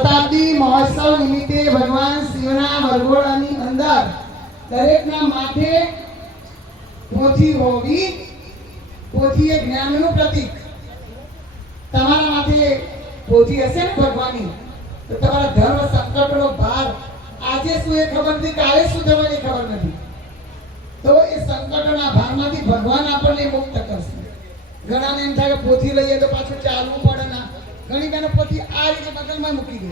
શતાબ્દી મહોત્સવ નિમિત્તે ભગવાન શિવના વરઘોડાની અંદર દરેકના માથે પોથી હોવી. પોથી એ જ્ઞાનનું પ્રતીક. તમારા માથે પોથી હશે ને ભગવાનની, તો તમારા ધર્મ સંકટનો ભાર આજે શું એ ખબર નથી, કાલે શું થવાની ખબર નથી. તો એ સંકટના ભારમાંથી ભગવાન આપણને મુક્ત કરશે. ઘણાને એમ થાય કે પોથી લઈએ તો પાછું ચાલવું પડે ના. ઘણી બહેનો પોથી આ રીતે બગલમાં મૂકી દે.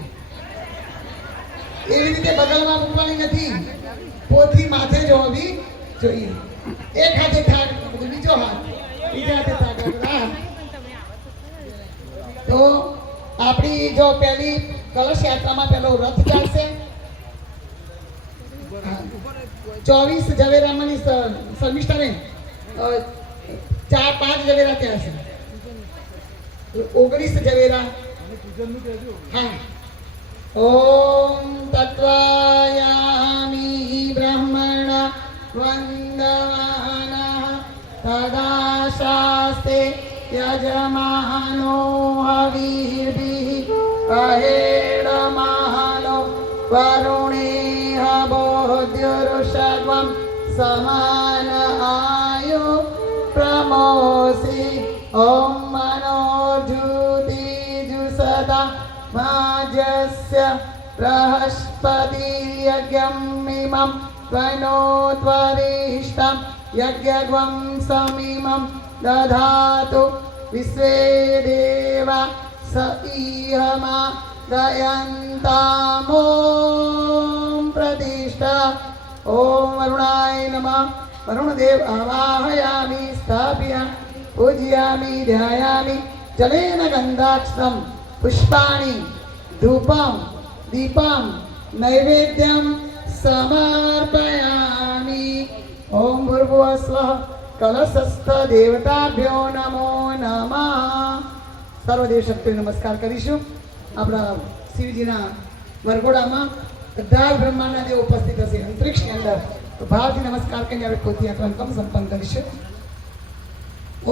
એવી રીતે બગલમાં મૂકવાની નથી, પોથી માથે જ હોવી જોઈએ. એક હાથે થાક, બીજો હાથ, બીજા હાથે થાક. તો આપણી જો પહેલી કલશ યાત્રામાં પહેલો રથ ચાલશે. 24 ઝવેરામાંની શર્મિષ્ઠા બેન 4-5 ઝવેરા ત્યાં છે. 19 ઝવેરા. હા. ઓમ તત્વાયામિ બ્રહ્મણ વંદવાના તદા શાસ્તે યજમાનો હવિર્ભિઃ અહેડમાનો વરુણેહ બોધ્યુરુષગ્વં સમાન આયુ પ્રમોસી. ઓમ મનોજુતિજુસદા માજસ્ય બૃહસ્પતિર્યજ્ઞમિમં ત્વનોત્વરિષ્ઠં યજ્ઞગ્વં સમિમં દધાતુ વિશ્વે દેવા સ ઇહમા દયંતામો પ્રતિષ્ઠા. ઓમ વરુણાય નમઃ. વરુણદેવ આવાહયામિ સ્થાપ્ય પૂજયામિ ધ્યાયામિ જલેન ગંધાક્ષરમ પુષ્પાણિ ધૂપમ દીપમ નૈવેદ્યમ સમર્પયામિ. ઓમ ભૂર્ભુવઃ સ્વઃ કલશસ્થ દેવતાભ્યો નમો નમઃ. સર્વદેવ શક્તિને નમસ્કાર કરીશું. આપણા શિવજીના વરઘોડામાં બધા બ્રહ્માંડના દેવ ઉપસ્થિત હશે અંતરિક્ષની અંદર. તો ભાવથી નમસ્કાર કરીને આપણે પોથી યાત્રા સંપન્ન કરીશું.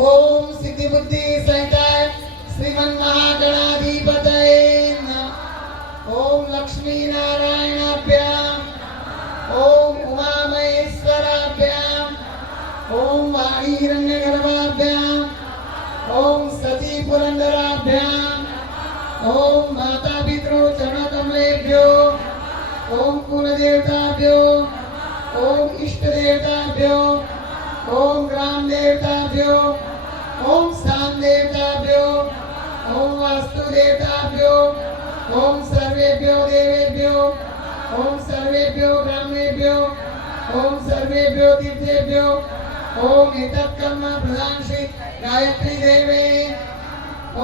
ઓમ સિદ્ધિ બુદ્ધિ સંહિતાય શ્રીમન મહાગણાધિપતયે નમઃ. ઓમ લક્ષ્મી નારાયણાભ્યામ. ઓમ ઉમામહેશ્વરાભ્યામ. ઓમ વાણી હિરણ્યગર્ભાભ્યામ. ઓમ સતી પુરંદરાભ્યામ. ઓમ માતા પિતૃ ચરણકમલેભ્યો. ઓમ કુલદેવતાભ્યો. ઓમ ઇષ્ટદેવતાભ્યો. ઓમ ગ્રામ દેવતાભ્યો. ઓમ સ્થાન દેવતાભ્યો. ઓમ વાસ્તુ દેવતાભ્યો. ઓમ સર્વેભ્યો દેવેભ્યો. ઓમ સર્વેભ્યો ગ્રામેભ્યો. ઓમ સર્વેભ્યો તીર્થેભ્યો. ઓમ એતત્કર્મ પ્રધાન શ્રી ગાયત્રી દેવે. ઓમ